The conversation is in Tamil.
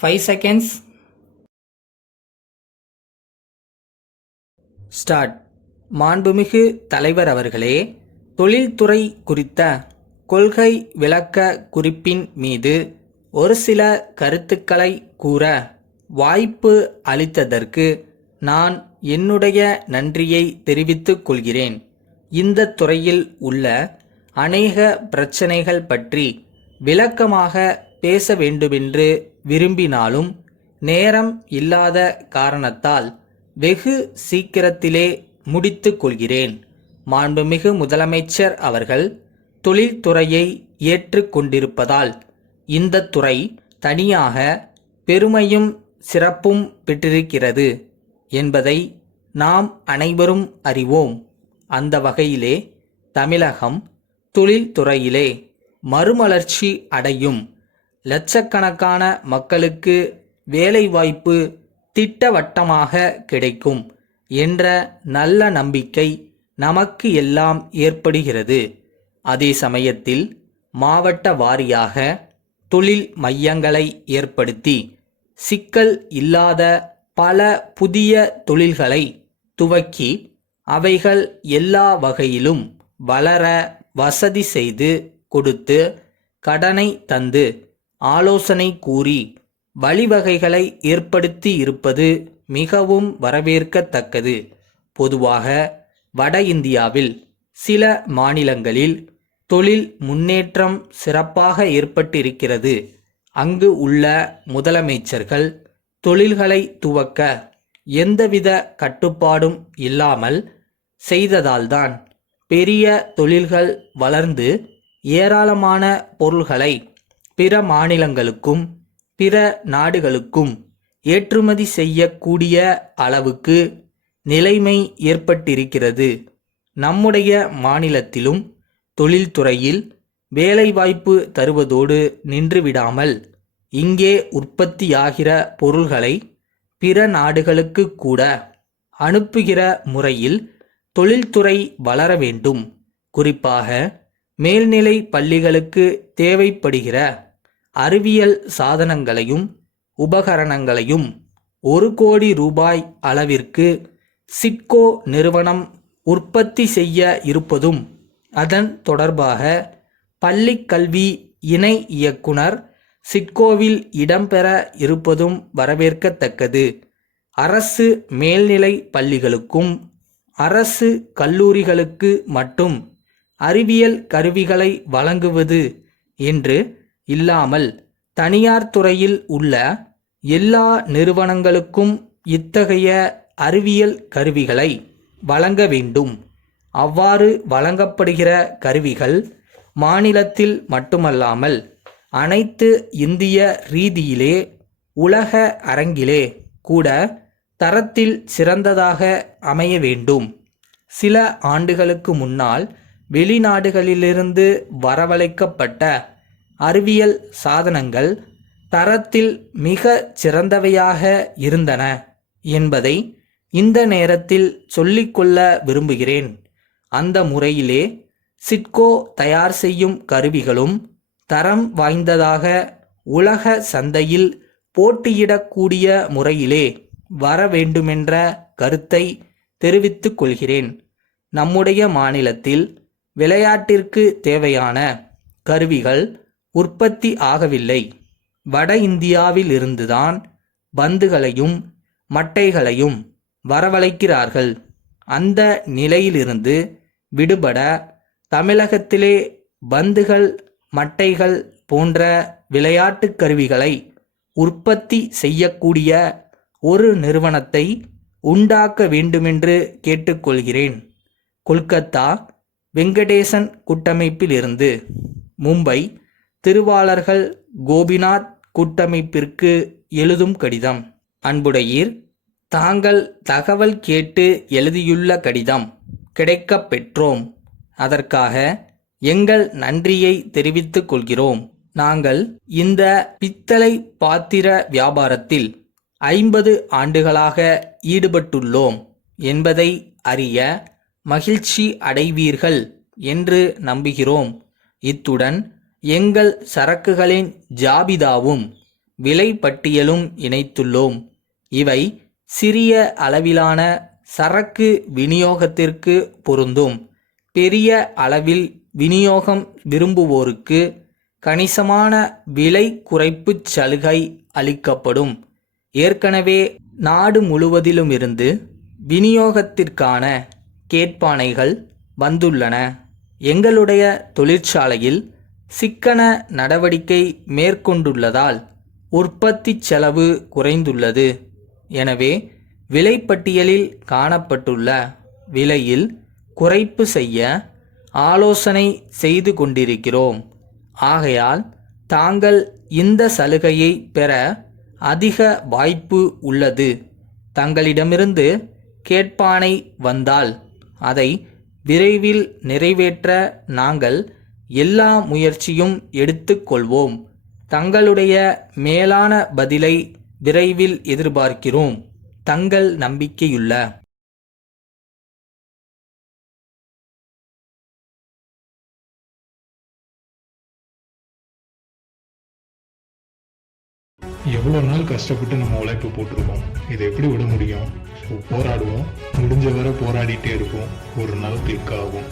5 seconds. ஸ்டார்ட். மாண்புமிகு தலைவர் அவர்களே, தொழில்துறை குறித்த கொள்கை விளக்க குறிப்பின் மீது ஒரு சில கருத்துக்களை கூற வாய்ப்பு அளித்ததற்கு நான் என்னுடைய நன்றியை தெரிவித்துக் கொள்கிறேன். இந்த துறையில் உள்ள அநேக பிரச்சனைகள் பற்றி விளக்கமாக பேச வேண்டுமென்று விரும்பினாலும் நேரம் இல்லாத காரணத்தால் வெகு சீக்கிரத்திலே முடித்து கொள்கிறேன். மாண்புமிகு முதலமைச்சர் அவர்கள் தொழில்துறையை ஏற்றுக்கொண்டிருப்பதால் இந்த துறை தனியாக பெருமையும் சிறப்பும் பெற்றிருக்கிறது என்பதை நாம் அனைவரும் அறிவோம். அந்த வகையிலே தமிழகம் தொழில்துறையிலே மறுமலர்ச்சி அடையும், லட்சக்கணக்கான மக்களுக்கு வேலைவாய்ப்பு திட்டவட்டமாக கிடைக்கும் என்ற நல்ல நம்பிக்கை நமக்கு எல்லாம் ஏற்படுகிறது. அதே சமயத்தில் மாவட்ட வாரியாக தொழில் மையங்களை ஏற்படுத்தி சிக்கல் இல்லாத பல புதிய தொழில்களை துவக்கி அவைகள் எல்லா வகையிலும் வளர வசதி செய்து கொடுத்து கடனை தந்து ஆலோசனை கூறி வழிவகைகளை ஏற்படுத்தி இருப்பது மிகவும் வரவேற்கத்தக்கது. பொதுவாக வட இந்தியாவில் சில மாநிலங்களில் தொழில் முன்னேற்றம் சிறப்பாக ஏற்பட்டிருக்கிறது. அங்கு உள்ள முதலமைச்சர்கள் தொழில்களை துவக்க எந்தவித கட்டுப்பாடும் இல்லாமல் செய்ததால்தான் பெரிய தொழில்கள் வளர்ந்து ஏராளமான பொருள்களை பிற மாநிலங்களுக்கும் பிற நாடுகளுக்கும் ஏற்றுமதி செய்யக்கூடிய அளவுக்கு நிலைமை ஏற்பட்டிருக்கிறது. நம்முடைய மாநிலத்திலும் தொழில்துறையில் வேலைவாய்ப்பு தருவதோடு நின்றுவிடாமல் இங்கே உற்பத்தியாகிற பொருள்களை பிற நாடுகளுக்கு கூட அனுப்புகிற முறையில் தொழில்துறை வளர வேண்டும். குறிப்பாக மேல்நிலை பள்ளிகளுக்கு தேவைப்படுகிற அறிவியல் சாதனங்களையும் உபகரணங்களையும் 1 கோடி ரூபாய் அளவிற்கு சிட்கோ நிறுவனம் உற்பத்தி செய்ய இருப்பதும், அதன் தொடர்பாக பள்ளிக்கல்வி இணை இயக்குனர் சிட்கோவில் இடம்பெற இருப்பதும் வரவேற்கத்தக்கது. அரசு மேல்நிலை பள்ளிகளுக்கும் அரசு கல்லூரிகளுக்கு மட்டும் அறிவியல் கருவிகளை வழங்குவது என்று இல்லாமல் தனியார் துறையில் உள்ள எல்லா நிறுவனங்களுக்கும் இத்தகைய அறிவியல் கருவிகளை வழங்க வேண்டும். அவ்வாறு வழங்கப்படுகிற கருவிகள் மாநிலத்தில் மட்டுமல்லாமல் அனைத்து இந்திய ரீதியிலே உலக அரங்கிலே கூட தரத்தில் சிறந்ததாக அமைய வேண்டும். சில ஆண்டுகளுக்கு முன்னால் வெளிநாடுகளிலிருந்து வரவழைக்கப்பட்ட அறிவியல் சாதனங்கள் தரத்தில் மிக சிறந்தவையாக இருந்தன என்பதை இந்த நேரத்தில் சொல்லிக்கொள்ள விரும்புகிறேன். அந்த முறையிலே சிட்கோ தயார் செய்யும் கருவிகளும் தரம் வாய்ந்ததாக உலக சந்தையில் போட்டியிடக்கூடிய முறையிலே வர வேண்டுமென்ற கருத்தை தெரிவித்துக் கொள்கிறேன். நம்முடைய மாநிலத்தில் விளையாட்டிற்கு தேவையான கருவிகள் உற்பத்தி ஆகவில்லை. வட இந்தியாவில் இருந்துதான் பந்துகளையும் மட்டைகளையும் வரவழைக்கிறார்கள். அந்த நிலையிலிருந்து விடுபட தமிழகத்திலே பந்துகள் மட்டைகள் போன்ற விளையாட்டு கருவிகளை உற்பத்தி செய்யக்கூடிய ஒரு நிறுவனத்தை உண்டாக்க வேண்டுமென்று கேட்டுக்கொள்கிறேன். கொல்கத்தா வெங்கடேசன் கூட்டமைப்பிலிருந்து. மும்பை திருவாளர்கள் கோபிநாத் கூட்டமைப்பிற்கு எழுதும் கடிதம். அன்புடையீர், தாங்கள் தகவல் கேட்டு எழுதியுள்ள கடிதம் கிடைக்கப் பெற்றோம். அதற்காக எங்கள் நன்றியை தெரிவித்துக் கொள்கிறோம். நாங்கள் இந்த பித்தளை பாத்திர வியாபாரத்தில் 50 ஆண்டுகளாக ஈடுபட்டுள்ளோம் என்பதை அறிய மகிழ்ச்சி அடைவீர்கள் என்று நம்புகிறோம். இத்துடன் எங்கள் சரக்குகளின் ஜாபிதாவும் விலை பட்டியலும் இணைத்துள்ளோம். இவை சிறிய அளவிலான சரக்கு விநியோகத்திற்கு பொருந்தும். பெரிய அளவில் விநியோகம் விரும்புவோருக்கு கணிசமான விலை குறைப்புச் சலுகை அளிக்கப்படும். ஏற்கனவே நாடு முழுவதிலுமிருந்து விநியோகத்திற்கான கேட்பானைகள் வந்துள்ளன. எங்களுடைய தொழிற்சாலையில் சிக்கன நடவடிக்கை மேற்கொண்டுள்ளதால் உற்பத்தி செலவு குறைந்துள்ளது. எனவே விலைப்பட்டியலில் காணப்பட்டுள்ள விலையில் குறைப்பு செய்ய ஆலோசனை செய்து கொண்டிருக்கிறோம். ஆகையால் தாங்கள் இந்த சலுகையை பெற அதிக வாய்ப்பு உள்ளது. தங்களிடமிருந்து கேட்பானை வந்தால் அதை விரைவில் நிறைவேற்ற நாங்கள் எல்லா முயற்சியும் எடுத்துக்கொள்வோம். தங்களுடைய மேலான பதிலை விரைவில் எதிர்பார்க்கிறோம். தங்கள் நம்பிக்கையுள்ள எவ்வளோ நாள் கஷ்டப்பட்டு நம்ம உழைப்பு போட்டிருக்கோம், இதை எப்படி விட முடியும்? ஸோ போராடுவோம், முடிஞ்ச வரை போராடிட்டே இருப்போம். ஒரு நாள் கிளிக் ஆகும்.